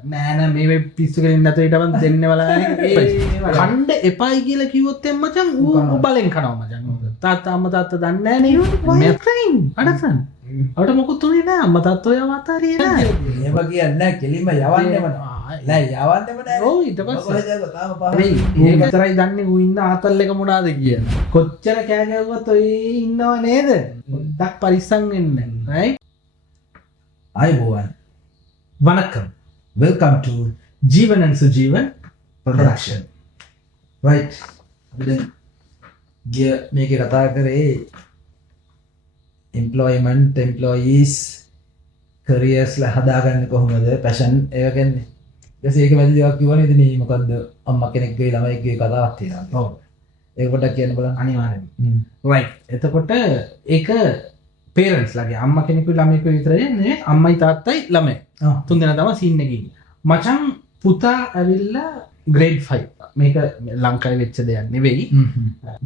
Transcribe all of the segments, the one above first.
නෑ නෑ මේ පිස්සු කෙලින් නැතුව ඊටවත් දෙන්න බලන්නේ කණ්ඩ එපයි කියලා කිව්වොත් එම් මචං ඌ බලෙන් කනවා මචං තාත්තා අම්මා තාත්තා දන්නේ නෑනේ මේ ට්‍රේන් අඩසන් අපිට මොකුත් උනේ නෑ අම්මා තාත්තා ඔය අවතාරියේ නෑ ඒව කියන්නේ කෙලින්ම යවන්නෙම නෑ යවන්නෙම නෑ ඔව් ඊට පස්සේ ඒ විතරයි දන්නේ ඌ ඉන්න ආතල් එක මොනවාද කියලා කොච්චර කෑ ගැව්වත් ඔය ඉන්නව නේද පොඩ්ඩක් පරිස්සම් වෙන්න right අයබෝවන් වණකම් welcome to ජීවන and සුජීවන production right අපි දැන් ගිය මේකේ කතා කරේ employment employees careers ලා හදාගන්න කොහොමද passion ඒක කියන්නේ ඊට ඒක වැඩි දේවල් කිව්වනේ ඉතින් මේ මොකද්ද අම්මා කෙනෙක්ගේ ළමයිගේ කතාවක් තියෙනවා ඔව් ඒක පොඩ්ඩක් කියන්න බලන්න අනිවාර්යෙන්ම right එතකොට ඒක පේරන්ට්ස් ලගේ අම්මා කෙනෙකුයි ළමයෙකුයි විතරයි නේ අම්මයි තාත්තයි ළමයි තුන් දෙනා තමයි සීන් එකේ ඉන්නේ මචං පුතා ඇවිල්ලා grade 5 මේක ලංකාවේ වෙච්ච දෙයක් නෙවෙයි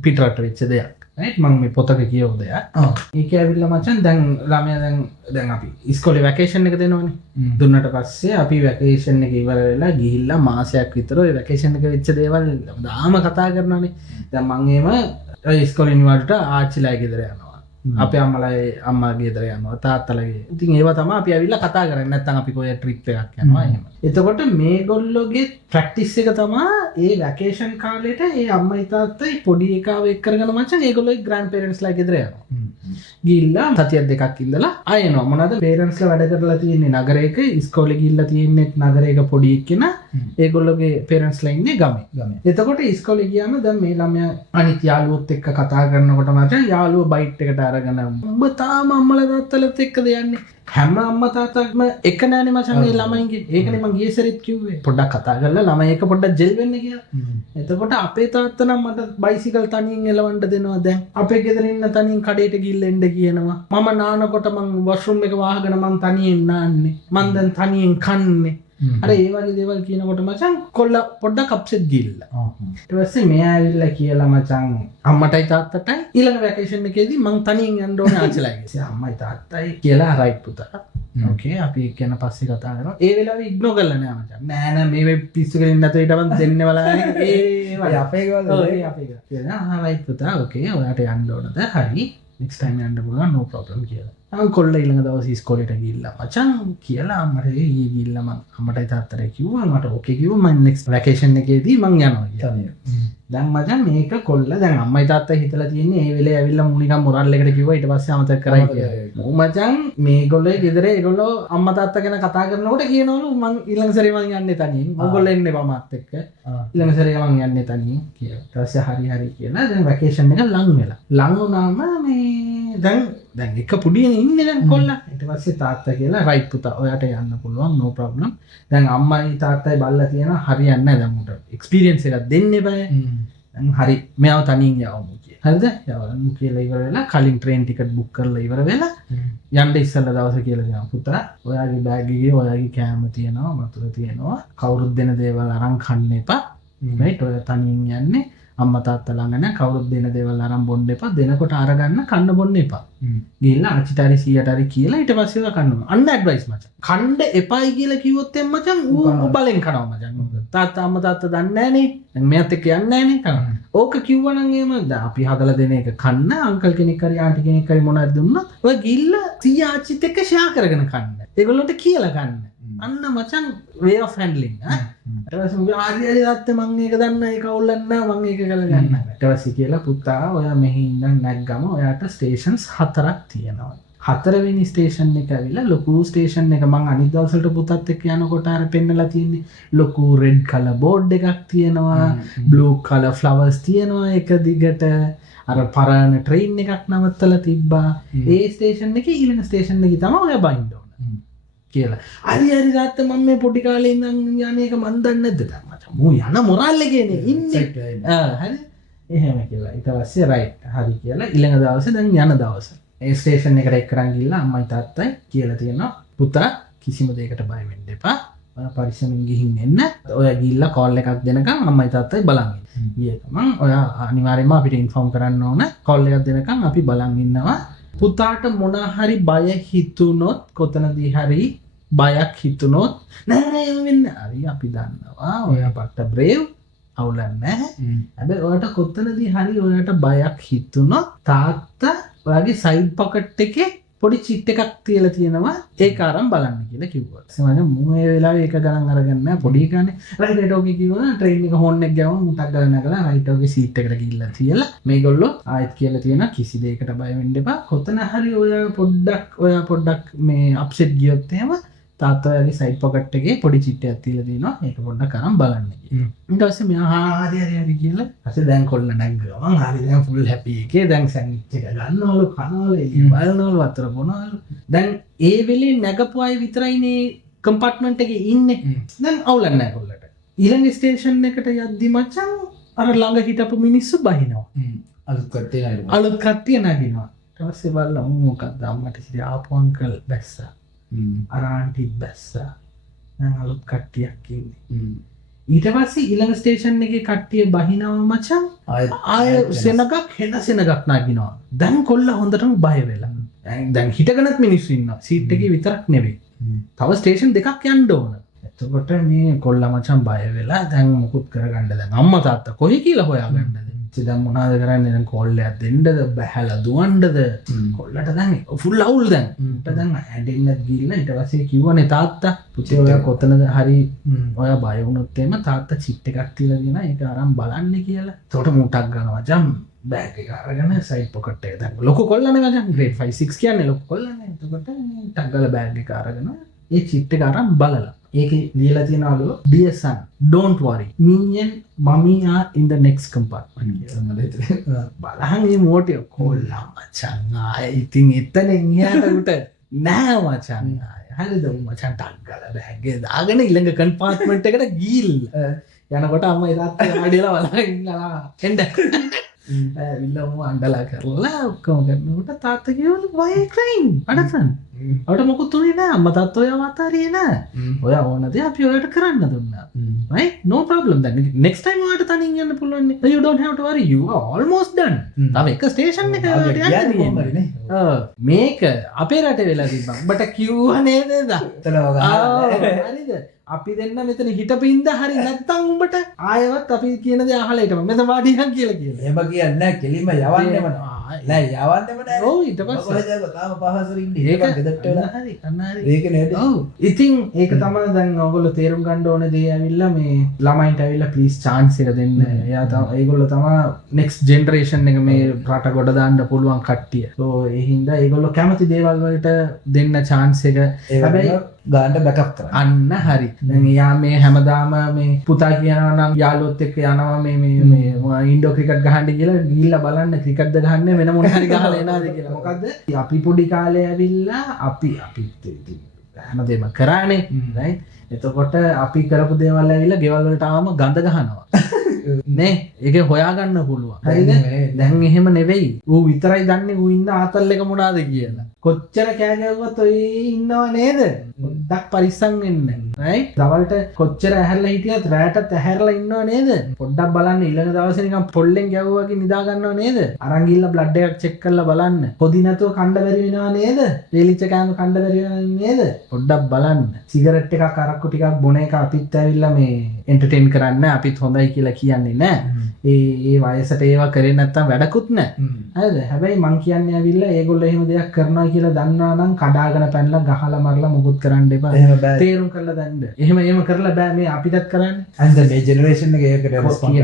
පිටරට වෙච්ච දෙයක් right මම මේ පොතක කියවු දෙයක් ඒක ඇවිල්ලා මචං දැන් ළමයා දැන් අපි ඉස්කෝලේ වැකේෂන් එක දෙනවනේ දුන්නට පස්සේ අපි වැකේෂන් එක ඉවර වෙලා ගිහිල්ලා මාසයක් විතර ඔය වැකේෂන් එක වෙච්ච දේවල් දාම කතා කරනවානේ දැන් මම එහෙම ඉස්කෝලේ නිවාඩුවට ආච්චිලා ගෙදර යනවා අපේ අම්මලාගේ අම්මාගේ ගෙදර යනවා තාත්තලාගේ ඉතින් ඒවා තමයි අපි ඇවිල්ලා කතා කරන්නේ නැත්නම් අපි කොයි ට්‍රිප් එකක් යනවා එහෙම එතකොට මේගොල්ලෝගේ ප්‍රැක්ටිස් එක තමයි ඒ වැකේෂන් කාලේට ඒ අම්මයි තාත්තයි පොඩි එකාව එක් කරගෙන මචං ඒගොල්ලෝගේ ග්‍රෑන්ඩ් පේරන්ට්ස්ලා ගෙදර යනවා ගිහිල්ලා සතියක් දෙකක් ඉඳලා ආයෙ එනවා මොනවද පේරන්ට්ස්ලා වැඩ කරලා තියෙන්නේ නගරයක ඉස්කෝලේ ගිහිල්ලා තියෙන්නේ නගරයක පොඩි එක්කෙනා ඒගොල්ලෝගේ පේරන්ට්ස්ලා ඉන්නේ ගමේ එතකොට ඉස්කෝලේ ගියාම දැන් මේ ළමයා අනිත් යාළුවොත් එක්ක කතා කරනකොට මචං යාළුවෝ බයිට් එකට අරගෙන උඹ තාම අම්මලා තාත්තලාත් එක්කද යන්නේ හැම අම්මා තාත්තක්ම එක නෑනේ මචං මේ ළමයින්ගේ ඒකනේ මං ගියේ සැරේත් කිව්වේ පොඩ්ඩක් කතා කරලා ළමයි එක පොඩ්ඩක් ජෙල් වෙන්න කියලා එතකොට අපේ තාත්තා නම් මට බයිසිකල් තනියෙන් එලවන්න දෙනවා දැන් අපේ ගෙදර ඉන්න තනියෙන් කඩේට ගිහිල්ලා එන්න කියනවා මම නානකොට මං වොෂ්රූම් එක වහගෙන මං තනියෙන් නාන්නේ මං දැන් තනියෙන් කන්නේ අර ඒ වගේ දේවල් කියනකොට මචං කොල්ල පොඩ්ඩක් අප්සෙට් ගිහිල්ලා ඊට පස්සේ මෙයා ඇවිල්ලා කියලා මචං අම්මටයි තාත්තටයි ඊළඟ වැකේෂන් එකේදී මං තනියෙන් යන්න ඕනේ ආච්චිලාගේ අම්මයි තාත්තයි කියලා රයිට් පුතා ඕකේ අපි කියන පස්සේ කතා කරනවා ඒ වෙලාවේ ඉග්නෝ කරලා නෑ මචං නෑ නෑ මේ පිස්සු කෙලින් නැතුව ඊටවත් දෙන්න බලන්නේ ඒ අපේ ගවල් ඔය අපේ ගවල් කියලා රයිට් පුතා ඕකේ ඔයාට යන්න ඕනද හරි next time යන්න පුළුවන් no problem කියලා මම කොල්ල ඊළඟ දවසේ ඉස්කෝලේට ගිහිල්ලා මචං කියලා අම්මට ඊයේ ගිහිල්ලා මම අම්මටයි තාත්තටයි කිව්වා මට ඕකේ කිව්වා මම next vacation එකේදී මං යනවා කියලා දැන් මචං මේක කොල්ල දැන් අම්මයි තාත්තයි හිතලා තියෙන්නේ ඒ වෙලේ ඇවිල්ලා මුනිකම් මොරල් එකට කිව්වා ඊට පස්සේ අමතක කරයි කියලා මචං මේගොල්ලෝ ගෙදර ඒගොල්ලෝ අම්මා තාත්තා ගැන කතා කරනකොට කියනවලු මං ඊළඟ සැරේ මං යන්නේ තනියෙන් ඕගොල්ලෝ එන්නේ මාත් එක්ක ඊළඟ සැරේ මං යන්නේ තනියෙන් කියලා ඊට පස්සේ හරි කියලා දැන් vacation එක ලඟ වෙලා ලඟ වුණාම මේ දැන් එක පුඩියෙන් ඉන්නේ දැන් කොල්ලා ඊට පස්සේ තාත්තා කියලා රයිට් පුතා ඔයාට යන්න පුළුවන් no problem දැන් අම්මයි තාත්තයි බල්ලා තියෙනවා හරියන්නේ නැහැ දැන් උට එක්ස්පීරියන්ස් එකක් දෙන්න එපා දැන් හරි මෙයාව තනියෙන් යවමු කියලා හරිද යවමු කියලා ඉවර වෙලා කලින් ට්‍රේන් ටිකට් බුක් කරලා ඉවර වෙලා යන්න ඉස්සෙල්ලා දවසේ කියලා දෙනවා පුතා ඔයාගේ බෑග් එකේ ඔයාගේ කෑම තියෙනවා වතුර තියෙනවා කවුරුත් දෙන දේවල් අරන් කන්න එපා රයිට් ඔයා තනියෙන් යන්නේ අම්මා තාත්තා ළඟ නැහැ කවුරුත් දෙන දේවල් අරන් බොන්න එපා දෙනකොට අරගන්න කන්න බොන්න එපා ගිහිල්ලා අච්චිටාරි සීයටාරි කියලා ඊට පස්සේ ඔයා කන්නවා අන්න ඇඩ්වයිස් මචං කණ්ඩ එපයි කියලා කිව්වොත් එම් මචං ඌ බලෙන් කනවා මචං තාත්තා අම්මා තාත්තා දන්නේ නැහනේ දැන් මෙයාත් එක්ක යන්නේ නැහනේ කනවා ඕක කිව්වනම් එහෙම දැන් අපි හදලා දෙන එක කන්න අංකල් කෙනෙක් හරි ආන්ටි කෙනෙක් හරි මොනවද දුන්නොත් ඔය ගිහිල්ලා සීයා අච්චිත් එක්ක ෂෙයා කරගෙන කන්න ඒගොල්ලන්ට කියලා කන්න අන්න මචං way of handling ඊට පස්සේ ආදී තාත්තේ මං ඒක දන්න ඒක අවුල්ලන්න මං ඒක කරලා ගන්න ඊට පස්සේ කියලා පුතා ඔයා මෙහි ඉඳන් නැග්ගම ඔයාට ස්ටේෂන්ස් 4ක් තියෙනවා 4 වෙනි ස්ටේෂන් එක ඇවිල්ලා ලොකු ස්ටේෂන් එක මං අනිත් දවසට පුතත් එක්ක යනකොට අර පෙන්නලා තියෙන්නේ ලොකු රෙඩ් කලර් බෝඩ් එකක් තියෙනවා බ්ලූ කලර් ෆ්ලවර්ස් තියෙනවා එක දිගට අර පරණ ට්‍රේන් එකක් නවත්තලා තිබ්බා ඒ ස්ටේෂන් එකේ ඊළඟ ස්ටේෂන් එකේ තමයි ඔයා බයින්න කියලා හරි තාත්තා මම මේ පොඩි කාලේ ඉඳන් යන්නේ එක මන් දන්නේ නැද්ද මචං මූ යන මොරල් එකේනේ ඉන්නේ හරි එහෙම කියලා ඊට පස්සේ රයිට් හරි කියලා ඊළඟ දවසේ දැන් යන දවස ඒ ස්ටේෂන් එකට එක්කරන් ගිහලා අම්මයි තාත්තයි කියලා තියෙනවා පුතා කිසිම දෙයකට බය වෙන්න එපා ඔයා පරිස්සමින් ගිහින් එන්න ඔයා ගිහිල්ලා කෝල් එකක් දෙනකන් අම්මයි තාත්තයි බලන් ඉන්න ගියේ ගමන් ඔයා අනිවාර්යයෙන්ම අපිට ඉන්ෆෝම් කරන්න ඕන කෝල් එකක් දෙනකන් අපි බලන් ඉන්නවා පුතාට මොන හරි බය හිතුනොත් කොතනදී හරි බයක් හිතුනොත් නෑ එහෙම වෙන්නේ හරි අපි දන්නවා ඔය පට්ට බ්‍රේව් අවුලක් නැහැ. හැබැයි ඔයාට කොතනදී හරි ඔයාට බයක් හිතුනොත් තාත්තා ඔයාගේ සයිඩ් පොකට් එකේ පොඩි චිට් එකක් තියලා තියෙනවා ඒක අරන් බලන්න කියලා කිව්වා. සමහරවිට මම ඒ වෙලාවේ ඒක ගණන් අරගෙන නැහැ පොඩි ගානේ රයිට් ඕකේ කිව්වා ට්‍රේන් එක හෝන් එක ගාවම මුටක් ගාලා නැගලා රයිට් ඕකේ සීට් එකට ගිහිල්ලා තියලා මේගොල්ලෝ ආයෙත් කියලා තියෙනවා කිසි දෙයකට බය වෙන්න එපා. කොතන හරි ඔයා පොඩ්ඩක් මේ අප්සෙට් ගියොත් එහෙම තාත්තයාගේ සයිඩ් පොකට් එකේ පොඩි චිට් එකක් තියලා තියෙනවා ඒක පොඩ්ඩක් අරන් බලන්න කියලා. ඊට පස්සේ මෙයා හරි කියලා ඊපස්සේ දැන් කොල්ල නැග්ගා. මං හරි දැන් ෆුල් හැපි එකේ දැන් සැන්ඩ්විච් එක ගන්නවලු කනවලු එළිය බලනවලු වතුර බොනවලු. දැන් ඒ වෙලේ නැගපු අය විතරයිනේ කම්පාර්ට්මන්ට් එකේ ඉන්නේ. දැන් අවුලක් නැහැ කොල්ලට. ඊළඟ ස්ටේෂන් එකට යද්දි මචං අර ළඟ හිටපු මිනිස්සු බහිනවා. අලුත් කට්ටිය නගිනවා. ඊට පස්සේ බලලා මොකක්ද අම්මට ඉතින් ආපු අංකල් බැස්සා. අර ආන්ටිත් බැස්සා. දැන් අලුත් කට්ටියක් ඉන්නේ. ඊට පස්සේ ඊළඟ ස්ටේෂන් එකේ කට්ටිය බහිනවා මචං. ආය සෙනගක් හෙන සෙනගක් නගිනවා. දැන් කොල්ල හොඳටම බය වෙලා. දැන් හිටගෙනත් මිනිස්සු ඉන්නවා. සීට් එකේ විතරක් නෙවෙයි. තව ස්ටේෂන් දෙකක් යන්න ඕන. එතකොට මේ කොල්ල මචං බය වෙලා දැන් මොකුත් කරගන්න දැන් අම්මා තාත්තා කොහේ කියලා හොයාගන්නද? දැන් මොනවද කරන්නේ දැන් කෝල් එකක් දෙන්නද බහැලා දුවන්නද කොල්ලට දැන් ෆුල් අවුල් දැන් දැන් හැදෙන්නත් ගිහිල්ලා ඊට පස්සේ කිව්වනේ තාත්තා පුතේ ඔයා කොතනද හරි ඔයා බය වුණොත් එහෙම තාත්තා චිට් එකක් තියලා දෙනවා ඒක අරන් බලන්න කියලා. එතකොට මුටක් ගන්නවා ජම් බෑග් එක අරගෙන සයිඩ් පොකට් එක දැන් ලොකු කොල්ලනේ මචං grade 5 6 කියන්නේ ලොකු කොල්ලනේ. එතකොට ටක් ගාලා බෑග් එක අරගෙන ඒ චිට් එක අරන් බලලා ඒකේ ලියලා තියෙනවලු dear son don't worry me and mommy are in the next compartment කියලා. බලහන් මේ මොටිය කොල්ලා මචං ආයේ ඉතින් එතනින් එහාට උට නෑ මචං ආයේ හරිද මචං ටක් ගාලා බෑග් එක දාගෙන ඊළඟ කම්පාර්ට්මන්ට් එකට ගිහිල්ලා යනකොට අම්මා තාත්තා වාඩිලා බලන් ඉන්නවා එන්න විල්ලම අඬලා කරලා ඔක්කොම කරනකොට තාත්තා කියවලු why crying අඩසන් ඔයාට මොකුත් උනේ නෑ අම්මා තාත්තා ඔයාව අතාරියේ නෑ ඔයා ඕන දේ අපි ඔයාලට කරන්න දුන්නා right no problem then next time ඔයාට තනියෙන් යන්න පුළුවන් නේ you don't have to worry you are almost done තව එක ස්ටේෂන් එක ඔයාලට යන්න තියෙන්නේ මේක අපේ රටේ වෙලා තිබ්බා උඹට කිව්වා නේද හරිද අපි දෙන්න මෙතන හිටපින්ද හරි නැත්තම් උඹට ආයෙවත් අපි කියන දේ අහලා හිටපන් මෙතන වාඩියන් කියලා කියනවා එහෙම කියන්නේ නැහැ කෙලින්ම යවන්නෙම නෑ යවන්නෙම නෑ ඔව් ඊට පස්සේ කොහෙද තාම පහසර ඉන්නේ ඒක ගෙදරට වෙලා හරි අන්න හරි ඒක නේද ඔව් ඉතින් ඒක තමයි දැන් ඔයගොල්ලෝ තේරුම් ගන්න ඕනේ දේ ඇවිල්ලා මේ ළමයින්ට ඇවිල්ලා ප්ලීස් chance එක දෙන්න එයා තමයි ඒගොල්ලෝ තමයි next generation එක මේ රට ගොඩ දාන්න පුළුවන් කට්ටිය so ඒ හින්දා ඒගොල්ලෝ කැමති දේවල් වලට දෙන්න chance එක හැබැයි ගාන්ට බැකප් කරන්න අන්න හරි දැන් එයා මේ හැමදාම මේ පුතා කියනවා නම් යාළුවොත් එක්ක යනවා මේ ඉන්ඩෝ ක්‍රිකට් ගහන්න කියලා ගිහිල්ලා බලන්න ක්‍රිකට්ද ගහන්නේ වෙන මොන හරි ගහලා එනවාද කියලා මොකද්ද අපි පොඩි කාලේ ඇවිල්ලා අපි හැමදේම කරානේ right එතකොට අපි කරපු දේවල් ඇවිල්ලා ගෙවල් වලට ආවම ගඳ ගහනවා නේ ඒක හොයාගන්න පුළුවන් හරිද දැන් එහෙම නෙවෙයි ඌ විතරයි දන්නේ ඌ ඉන්න ආතල් එක මොනවාද කියලා කොච්චර කෑ ගැව්වත් ඔය ඉන්නව නේද පොඩ්ඩක් පරිස්සම් වෙන්න right දවල්ට කොච්චර ඇහැරලා හිටියත් රැටත් ඇහැරලා ඉන්නව නේද පොඩ්ඩක් බලන්න ඊළඟ දවසේ නිකන් පොල්ලෙන් ගැව්වා වගේ නිදා ගන්නව නේද අරන් ගිහලා බ්ලඩ් එකක් චෙක් කරලා බලන්න පොඩි නැතුව කණ්ඩ බැරි වෙනව නේද වේලිච්ච කෑම කණ්ඩ බැරි වෙනව නේද පොඩ්ඩක් බලන්න සිගරට් එකක් අරක්කු ටිකක් බොන එක අපිත් ඇවිල්ලා මේ එන්ටර්ටේන් කරන්න අපිත් හොඳයි කියලා කියන්නේ නෑ ඒ වයසට ඒවා කරේ නැත්තම් වැඩකුත් නෑ හරිද හැබැයි මං කියන්නේ ඇවිල්ලා ඒගොල්ලෝ එහෙම දෙයක් කරනවා කියලා දන්නවා නම් කඩාගෙන පැනලා ගහලා මරලා මුකුත් කරන්න එපා තේරුම් කරලා දන්න එහෙම කරලා බෑ මේ අපිටත් කරන්නේ අන්ද මේ ජෙනරේෂන් එක ඒකට රෙස්පොන්ස්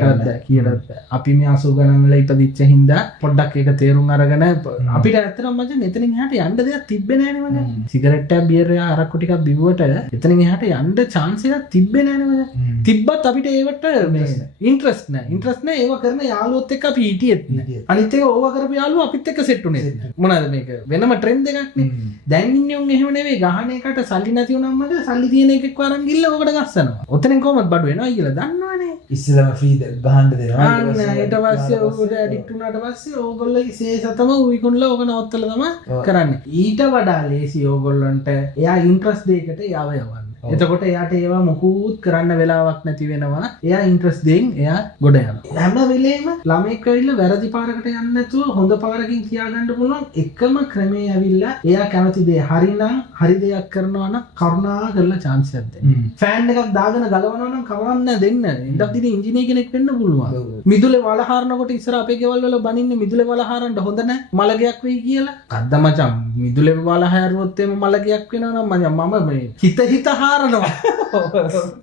කියනත් අපි මේ 80 ගණන් වල ඉපදිච්ච හින්දා පොඩ්ඩක් ඒක තේරුම් අරගෙන අපිට ඇත්තටම මචං එතනින් එහාට යන්න දෙයක් තිබ්බේ නෑනේ මචං සිගරට් එකක් බියර් එකක් අරක්කු ටිකක් බිව්වට එතනින් එහාට යන්න chance එකක් තිබ්බේ නෑනේ මචං තිබ්බත් අපිට ඒවට මේ ඉන්ට්‍රස්ට් නෑ ඒව කරන යාළුවොත් එක්ක අපි හිටියෙත් නෑ අනිත් එක ඕවා කරපු යාළුවෝ අපිත් එක්ක සෙට් උනේ නෑ මොනවාද මේක වෙනම ට්‍රෙන්ඩ් එකක් නේ දැන් ඉන්නේ උන් එහෙම නෙවෙයි ගහන එකට සල්ලි නැති වුණාම මට සල්ලි තියෙන එකෙක් වරන් ගිල්ල ඕකට ගස්සනවා ඔතනින් කොහොමද බඩු වෙනවා කියලා දන්නවනේ ඉස්සෙල්ලාම ෆී ගහන්න දෙනවා ඊට පස්සේ ඌට ඇඩික්ට් වුණාට පස්සේ ඕගොල්ලෝ විශේෂතම උයිකුන්ලා ඕක නවත්තලා තමයි කරන්නේ ඊට වඩා ලේසි ඕගොල්ලන්ට එයා ඉන්ට්‍රස්ට් දෙයකට යව යවන්න එතකොට එයාට ඒවා මොකුත් කරන්න වෙලාවක් නැති වෙනවා. එයා ඉන්ට්‍රස්ට් දෙයින් එයා ගොඩ යනවා. හැම වෙලේම ළමෙක් වෙයිලා වැරදි පාරකට යන්නේ නැතුව හොඳ පාරකින් කියාගන්න පුළුවන් එකම ක්‍රමේ ඇවිල්ලා එයා කැමති දේ හරිනම් හරි දෙයක් කරනවා නම් කරුණා කරලා chance එකක් දෙන්න. ෆෑන් එකක් දාගෙන ගලවනවා නම් කවන්න දෙන්න. ඉඳක් දින ඉංජිනේර කෙනෙක් වෙන්න පුළුවන්. මිදුලේ වල හරනකොට ඉස්සර අපේ ගෙවල් වල බනින්නේ මිදුලේ වල හරන්න හොඳ නැහැ. මලගයක් වෙයි කියලා. අද්ද මචං මිදුලේ වල හැරුවොත් එම මලගයක් වෙනවා නම් මම මේ හිත හරනවා.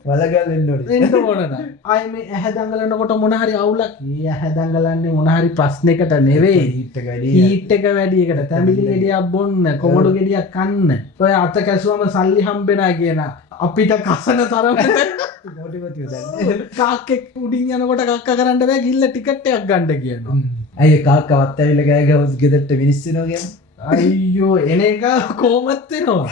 වලගල් එන්න ඕනේ. එන්න ඕන නෑ. ආයේ මේ ඇහැ දඟලනකොට මොන හරි අවුලක්. මේ ඇහැ දඟලන්නේ මොන හරි ප්‍රශ්නයකට නෙවෙයි. හීට් එක වැඩි එකට. තැඹිලි ගෙඩියක් බොන්න, කොමඩු ගෙඩියක් කන්න. ඔය අත කැසුවම සල්ලි හම්බෙනා කියන අපිට කසන තරමට මොටිවතිය දැන්. කාක්කෙක් උඩින් යනකොට කක්ක කරන්න බෑ ගිල්ල ටිකට් එකක් ගන්න කියනවා. අයියේ කාක්කවත් ඇවිල්ලා ගෑ ගහස් ගෙදරට මිනිස්සු වෙනවා කියන්නේ. අයියෝ එන එක කොහොමත් වෙනවා.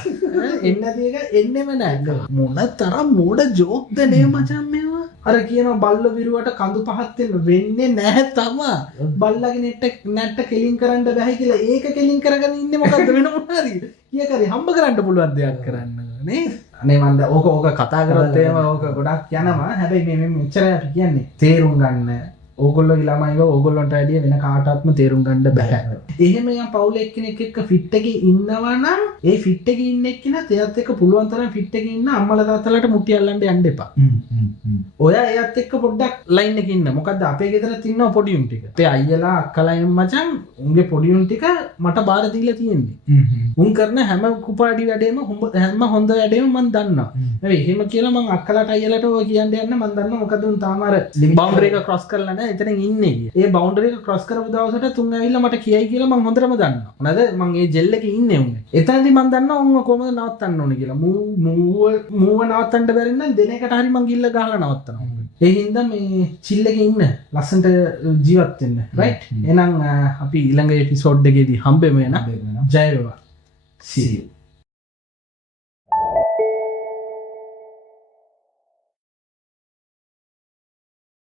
එන්නදී එක එන්නෙම නෑ. මොන තරම් මෝඩ ජෝක්ද නේ මචං මේවා. අර කියනවා බල්ල විරුවට කඳු පහත් වෙන්නේ නැහැ තමා. බල්ලගේ නැට්ට කෙලින් කරන්න බෑ කියලා ඒක කෙලින් කරගෙන ඉන්නේ මොකද්ද වෙන මොනාරි. කිය කරේ හම්බ කරන්න පුළුවන් දෙයක් කරන්න නේ. අනේ මන්ද ඕක කතා කරත් එහෙම ඕක ගොඩක් යනවා. හැබැයි මේ මෙච්චරයි අපි කියන්නේ. තේරුම් ගන්න. ඕගොල්ලෝගේ ළමයිව ඕගොල්ලන්ට වැඩිය වෙන කාටවත්ම තේරුම් ගන්න බෑ. එහෙම යම් පවුල එක්කෙනෙක් එක්ක ෆිට් එකේ ඉන්නවා නම් ඒ ෆිට් එකේ ඉන්න එක්කෙනා එයාත් එක්ක පුළුවන් තරම් ෆිට් එකේ ඉන්න අම්මලා තාත්තලාට මුටි අල්ලන්න යන්න එපා. ඔයා එයාත් එක්ක පොඩ්ඩක් ලයින් එකේ ඉන්න. මොකද අපේ ගෙදරත් ඉන්නවා පොඩි උන් ටික. අපේ අයියලා අක්කලා මචං උන්ගේ පොඩි උන් ටික මට බාර දීලා තියෙන්නේ. උන් කරන හැම කුපාඩි වැඩේම හැම හොඳ වැඩේම මම දන්නවා. හැබැයි එහෙම කියලා මං අක්කලාට අයියලාට ඔය කියන්න යන්න මම දන්නවා මොකද උන් තාම අර බවුන්ඩරි එක ක්‍රොස් කරලා එතනින් ඉන්නේ කිය. ඒ බවුන්ඩරි එක ක්‍රොස් කරපු දවසට තුන් ඇවිල්ලා මට කියයි කියලා මං හොඳටම දන්නවා. මොනවාද මං ඒ ජෙල් එකේ ඉන්නේ උන්නේ. එතනදී මං දන්නවා උන්ව කොහොමද නවත්තන්න ඕනේ කියලා. මූව නවත්තන්න බැරි නම් දෙන එකට හරි මං ගිල්ල ගහලා නවත්තනවා. ඒ හින්දා මේ චිල් එකේ ඉන්න ලස්සනට ජීවත් වෙන්න. රයිට්? එහෙනම් අපි ඊළඟ එපිසෝඩ් එකේදී හම්බෙමු එන. ජය වේවා. See you.